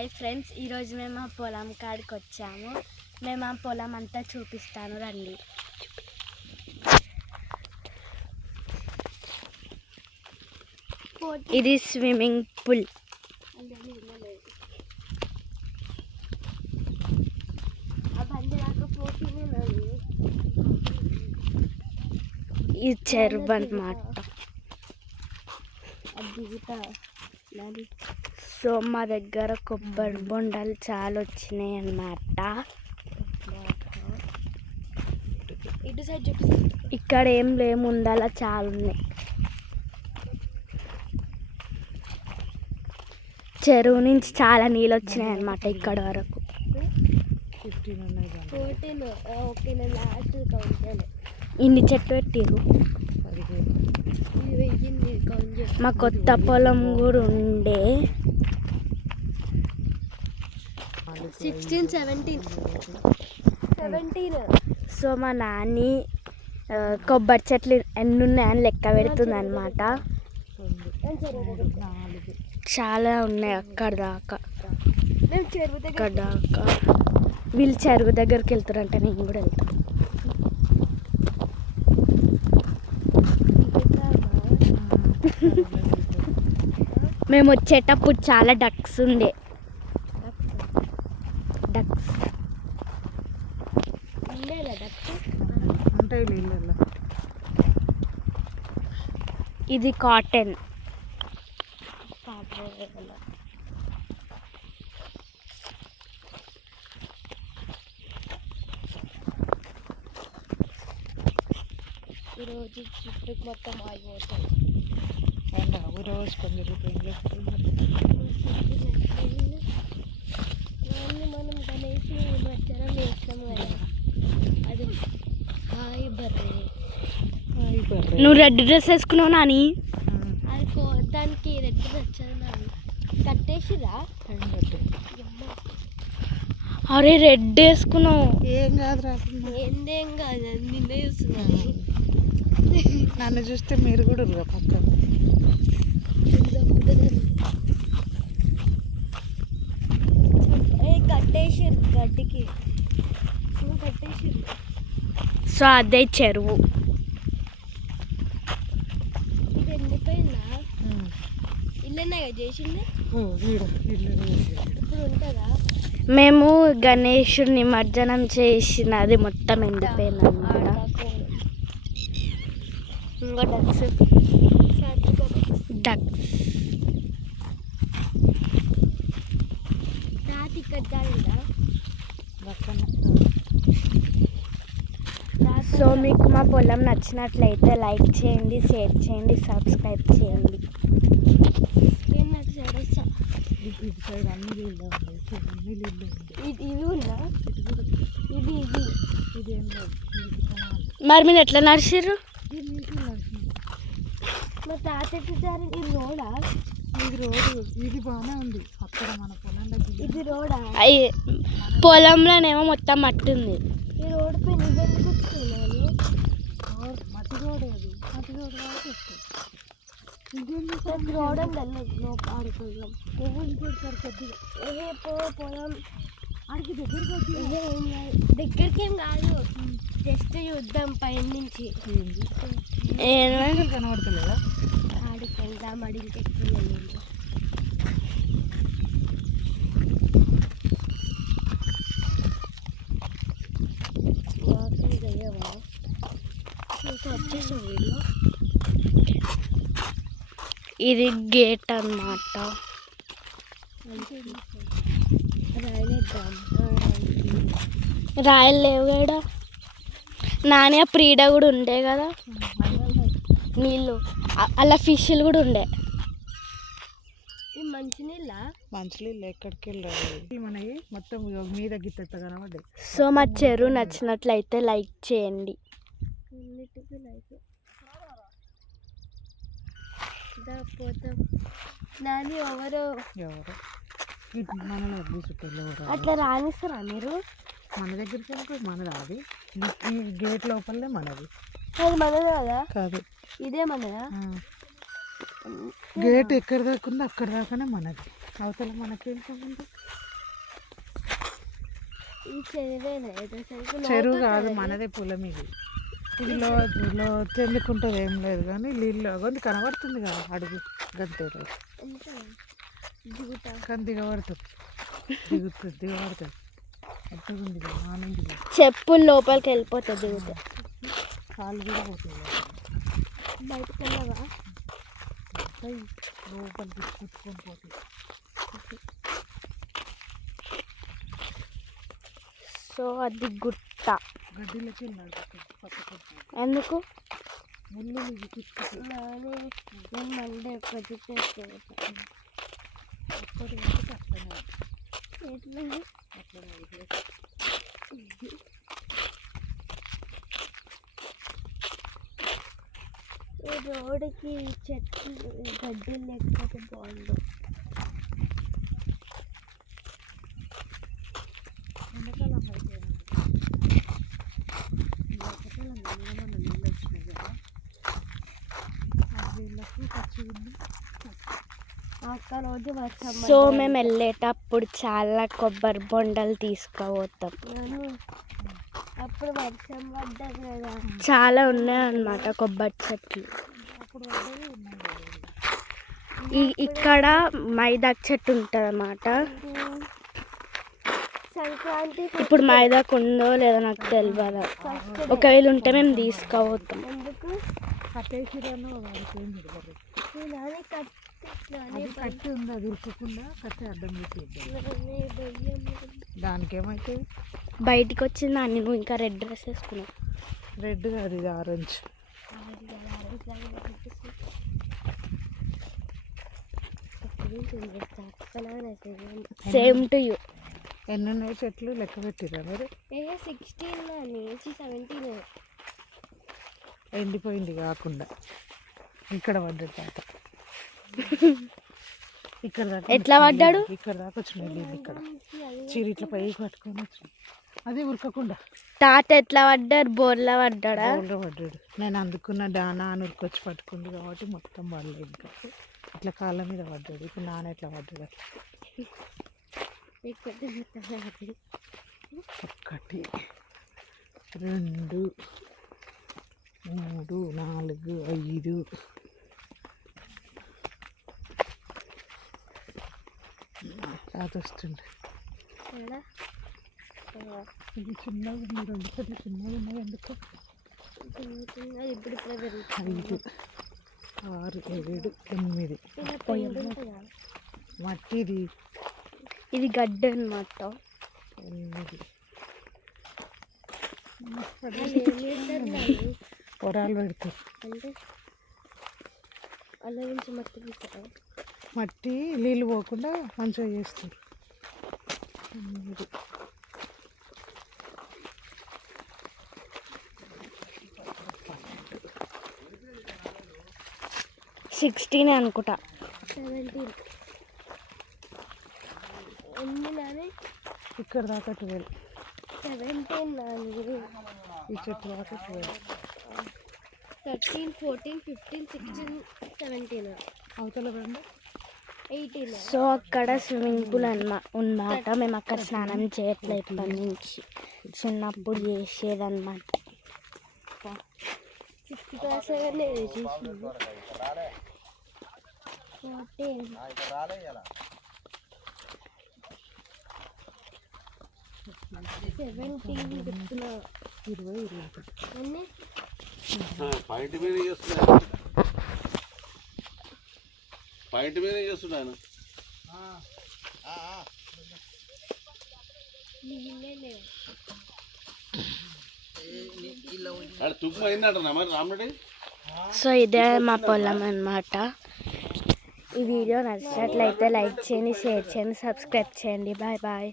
Hi friends, ఈరోజు మేము ఆ పొలం కాడికి వచ్చాము. మేము ఆ పొలం అంతా చూపిస్తాను రండి. ఇది స్విమ్మింగ్ పూల్. ఈ చెరువు అన్నమాట. సో మా దగ్గర కొబ్బరి బొండాలు చాలా వచ్చినాయి అన్నమాట. ఇక్కడ ఏం లేము, ఉండాల చాలా ఉన్నాయి. చెరువు నుంచి చాలా నీళ్ళు వచ్చినాయి అన్నమాట ఇక్కడ వరకు. ఇన్ని చెట్లు పెట్టిరు. మా కొత్త పొలం కూడా ఉండే 16, 17. సో మా నాని కొబ్బరి చెట్లు ఎన్ని ఉన్నాయని లెక్క పెడుతుంది అన్నమాట. చాలా ఉన్నాయి అక్కడ దాకా. అక్కడ దాకా వీళ్ళు చెరువు దగ్గరికి వెళ్తారంటే నేను కూడా వెళ్తాను. మేము వచ్చేటప్పుడు చాలా డక్స్ ఉండే. ఇది కాటన్. ఈరోజు చుట్టూ మొత్తం ఆగిపోతాయి. రోజు కొంచెం మనం గణేష్ నిమజ్జనం చేస్తాము కదా, అది హాయ్ బర్రె. నువ్వు రెడ్ డ్రెస్ వేసుకున్నావు నాని? అది దానికి రెడ్ డ్రెస్ వచ్చాను నాని. కట్టేసిరా? అరే రెడ్ వేసుకున్నావు. ఏం కాదు రా, ఏందేం కాదు, నిన్నే చూస్తున్నాను. నన్ను చూస్తే మీరు కూడా పక్కన కట్టేసారు గడ్డికి. సో అదే చెరువు. ఇది ఎండిపోయిందా? ఇల్లేనా చేసింది. ఇప్పుడు ఉంటుందా? మేము గణేషుడి నిమజ్జనం చేసినది మొత్తం ఎండిపోయింది అన్నమాట. ఇంకా డక్స్ సో మీకు మా పొలం నచ్చినట్లయితే లైక్ చేయండి, షేర్ చేయండి, సబ్స్క్రైబ్ చేయండి. మరి మీరు ఎట్లా నడిచిర్రు? మా తాత రోడా? ఇది రోడ్డు, ఇది బాగానే ఉంది. అక్కడ మన పొలంలో ఇది రోడా? పొలంలోనేమో మొత్తం మట్టి ఉంది. ఈ రోడ్డు పైన మట్టి రోడ్, అది మట్టి రోడ్ రోడ్ అండి. ఆడుకోదాం కొద్దిగా పొలం ఆడికి దగ్గరికి ఏం కాదు, జస్ట్ చూద్దాం పైన నుంచి. కనబడతలేదా? ఆడికి వెళ్దాం, అడిగికి ఎక్కువ ఇది గేట్ అన్నమాట. రాయలు లేవు కూడా. నాని ప్రీడ కూడా ఉండే కదా, నీళ్ళు అలా ఫిష్లు కూడా ఉండే. మంచినీళ్ళు ఎక్కడికి వెళ్ళాలి మనకి మొత్తం మీద గిత్త కనబడ్డాయి. సో మా చెరువు నచ్చినట్లయితే లైక్ చేయండి. నాని ఎవరు అట్లా రానిస్తారా మీరు? మన దగ్గరికి మనది, అది ఈ గేట్ లోపలనే మనది. అది మనది కదా? కాదు, ఇదే మనదా? గేట్ ఎక్కడ దాకా ఉందో అక్కడ దాకానే మనది. అవతల మనకేం సంబంధం? ఈ చెరువేనా చెరువు కాదు, మనదే పొలం ఇది. ఇది లో చెందుకుంటుంది ఏం లేదు కానీ నీళ్ళు కొంత కనబడుతుంది కదా అడుగు గంతే కానీ దిగబడుతుంది దిగబడుతుంది అట్టుకుంది కదా ఆనంది చెప్పులు లోపలికి వెళ్ళిపోతుంది దిగుతా కాలు కూడా పోతుంది బయటకు వెళ్ళవా లోపలికి కుట్టుకొని పోతుంది. సో అది గుట్ట గడ్డిలోకి వెళ్ళాడు పక్కకు ఎందుకు ముళ్ళు నేను మండే ప్రొజెక్ట్ ఈ రోడ్డుకి చెట్లు గడ్డి లేకపోతే బాగుండు. ఎండాకాలం అయితే ఎండాకాలం నీళ్ళు వచ్చినాయి కదా వీళ్ళకి పచ్చి ఉంది. సో మేము వెళ్ళేటప్పుడు చాలా కొబ్బరి బొండలు తీసుకుపోతాం. అప్పుడు వర్షం పడ్డది కదా, చాలా ఉన్నాయి అన్నమాట కొబ్బరి చెట్లు. ఇక్కడ మైదాకు చెట్టు ఉంటుంది అన్నమాట. సంక్రాంతి ఇప్పుడు మైదాకు ఉందో లేదో నాకు తెలియదు. ఒకవేళ ఉంటే మేము తీసుకుపోతాం. కట్టి ఉంది, అది ఉరుకోకుండా కట్టి అడ్డం దానికి ఏమైతే బయటికి వచ్చింది అన్ని. నువ్వు ఇంకా రెడ్ డ్రెస్ వేసుకున్నావు. రెడ్ కాదు, ఇది ఆరెంజ్. Same to you. ఎన్ని ఉన్నాయి చెట్లు లెక్క పెట్టిరా మీరు? 16 17 ఎండిపోయింది కాకుండా ఇక్కడ పడ్డాడు తాత. ఇక్కడ దాకా ఎట్లా పడ్డాడు? ఇక్కడ దాకా వచ్చినాయి ఇక్కడ చీర ఇట్లా పైకి పట్టుకొని వచ్చినాయి. అది ఉరకకుండా తాత ఎట్లా పడ్డాడు? బోర్లా పడ్డాడా? బోర్లో పడ్డాడు. నేను అందుకున్న డానా అని ఉరికొచ్చి పట్టుకుంది కాబట్టి మొత్తం పడలేదు. ఇంకా ఇట్లా కాళ్ళ మీద పడ్డాడు. ఇప్పుడు నాన్న ఎట్లా పడ్డాడు అట్లా. 1 2 3 4 5 తాత వస్తుండే. ఇది చిన్నగా ఉంది, 2 చెట్లు చిన్నగా ఉన్నాయి. ఎందుకు 5 6 7 8 మట్టిది. ఇది గడ్డ అన్నమాట. 8 పొరాలు పెడతారు. మట్టి నీళ్ళు పోకుండా మంచిగా చేస్తారు. 16 అనుకుంటా. 17 ఇక్కడ దాకా 12. 17 ఈ చెట్టు దాకా 12. 13 14 15 16 17 అవతల 18. సో అక్కడ స్విమ్మింగ్ పూల్ ఉన్నమాట. మేము అక్కడ స్నానం చేయట్లేదు ఇప్పటి నుంచి. చిన్నప్పుడు చేసేదన్నమాట. 6th క్లాస్ 14 17 చెప్తున్నా. 20 అన్నీ పాయింట్ మీద చేస్తున్నాను. తుమ్ము అయిందంటున్నా మరి రాముడి. సో ఇదే మా పొలం అన్నమాట. ఈ వీడియో నచ్చినట్లయితే లైక్ చేయండి, షేర్ చేయండి, సబ్స్క్రైబ్ చేయండి. Bye bye.